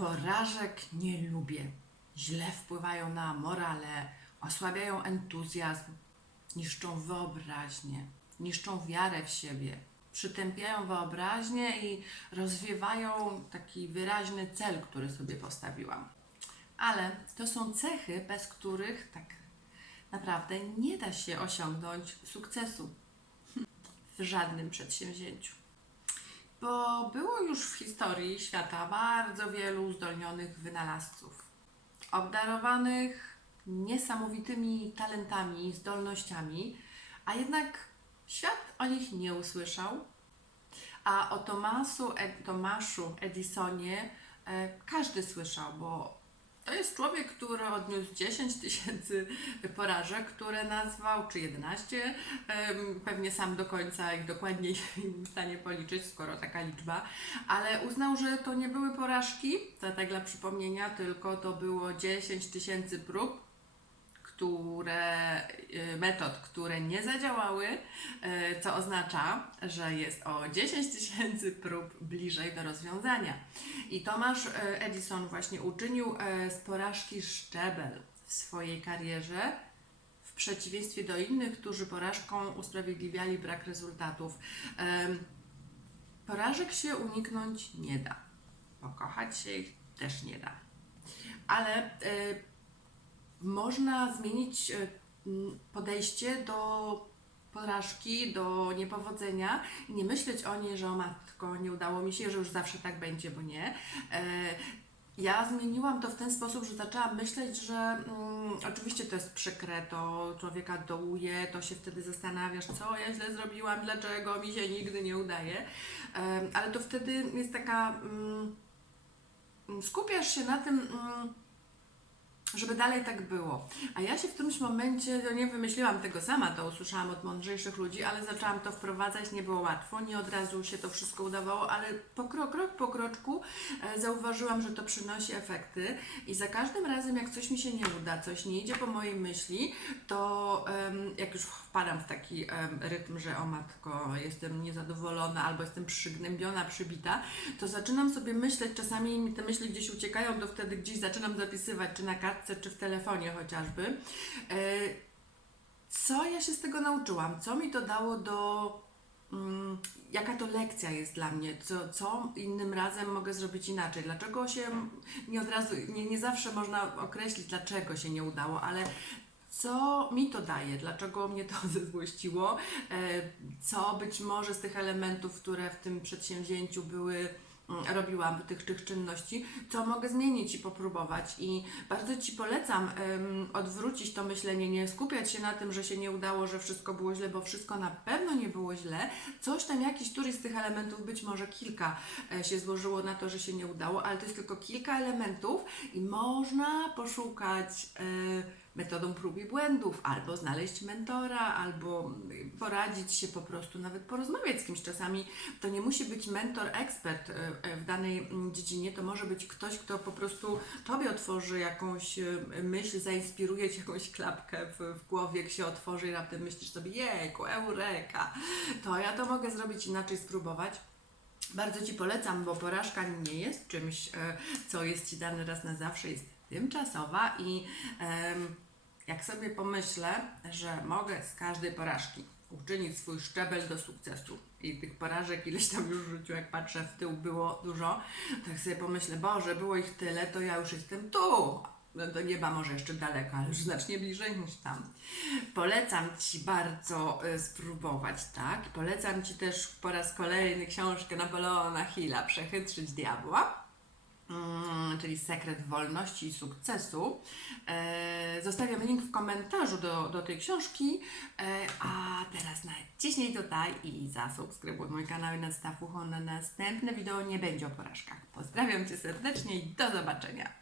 Porażek nie lubię. Źle wpływają na morale, osłabiają entuzjazm, niszczą wyobraźnię, niszczą wiarę w siebie, przytępiają wyobraźnię i rozwiewają taki wyraźny cel, który sobie postawiłam. Ale to są cechy, bez których tak naprawdę nie da się osiągnąć sukcesu w żadnym przedsięwzięciu. Bo było już w historii świata bardzo wielu uzdolnionych wynalazców, obdarowanych niesamowitymi talentami, zdolnościami, a jednak świat o nich nie usłyszał. A o Tomaszu Edisonie każdy słyszał, bo to jest człowiek, który odniósł 10 tysięcy porażek, które nazwał, czy 11, pewnie sam do końca ich dokładnie nie w stanie policzyć, skoro taka liczba, ale uznał, że to nie były porażki, to tak dla przypomnienia, tylko to było 10 tysięcy prób, metod, które nie zadziałały, co oznacza, że jest o 10 tysięcy prób bliżej do rozwiązania. I Thomas Edison właśnie uczynił z porażki szczebel w swojej karierze, w przeciwieństwie do innych, którzy porażką usprawiedliwiali brak rezultatów. Porażek się uniknąć nie da. Pokochać się ich też nie da. Ale można zmienić podejście do porażki, do niepowodzenia i nie myśleć o niej, że o matko, nie udało mi się, że już zawsze tak będzie, bo nie. Ja zmieniłam to w ten sposób, że zaczęłam myśleć, że oczywiście to jest przykre, to człowieka dołuje, to się wtedy zastanawiasz, co ja źle zrobiłam, dlaczego mi się nigdy nie udaje, ale to wtedy jest taka, skupiasz się na tym, żeby dalej tak było. A ja się w którymś momencie, nie wymyśliłam tego sama, to usłyszałam od mądrzejszych ludzi, ale zaczęłam to wprowadzać, nie było łatwo, nie od razu się to wszystko udawało, ale krok po kroczku zauważyłam, że to przynosi efekty i za każdym razem, jak coś mi się nie uda, coś nie idzie po mojej myśli, to jak już wpadam w taki rytm, że o matko, jestem niezadowolona albo jestem przygnębiona, przybita, to zaczynam sobie myśleć, czasami mi te myśli gdzieś uciekają, to wtedy gdzieś zaczynam zapisywać, czy na kartce, czy w telefonie chociażby. Co ja się z tego nauczyłam? Co mi to dało jaka to lekcja jest dla mnie? Co innym razem mogę zrobić inaczej? Dlaczego się nie od razu, nie zawsze można określić, dlaczego się nie udało, ale co mi to daje? Dlaczego mnie to zezłościło? Co być może z tych elementów, które w tym przedsięwzięciu robiłam tych czynności, co mogę zmienić i popróbować. I bardzo Ci polecam odwrócić to myślenie, nie skupiać się na tym, że się nie udało, że wszystko było źle, bo wszystko na pewno nie było źle. Coś tam, któryś z tych elementów, być może kilka się złożyło na to, że się nie udało, ale to jest tylko kilka elementów i można poszukać metodą prób i błędów, albo znaleźć mentora, albo poradzić się po prostu, nawet porozmawiać z kimś. Czasami to nie musi być mentor, ekspert w danej dziedzinie, to może być ktoś, kto po prostu Tobie otworzy jakąś myśl, zainspiruje Cię jakąś klapkę w głowie, jak się otworzy i raptem myślisz sobie, jejku, eureka, to ja to mogę zrobić inaczej, spróbować. Bardzo Ci polecam, bo porażka nie jest czymś, co jest Ci dane raz na zawsze, jest tymczasowa i jak sobie pomyślę, że mogę z każdej porażki uczynić swój szczebel do sukcesu i tych porażek ileś tam już w życiu, jak patrzę w tył, było dużo, to jak sobie pomyślę, Boże, było ich tyle, to ja już jestem tu. Do nieba może jeszcze daleko, ale już znacznie bliżej niż tam. Polecam Ci bardzo spróbować, tak? Polecam Ci też po raz kolejny książkę Napoleona Hilla Przechytrzyć diabła, czyli Sekret wolności i sukcesu. Zostawiam link w komentarzu do tej książki, a teraz naciśnij tutaj i zasubskrybuj mój kanał i nastaw ucho na następne wideo. Nie będzie o porażkach. Pozdrawiam Cię serdecznie i do zobaczenia.